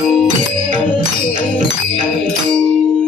Thank yeah, you. Yeah, yeah, yeah.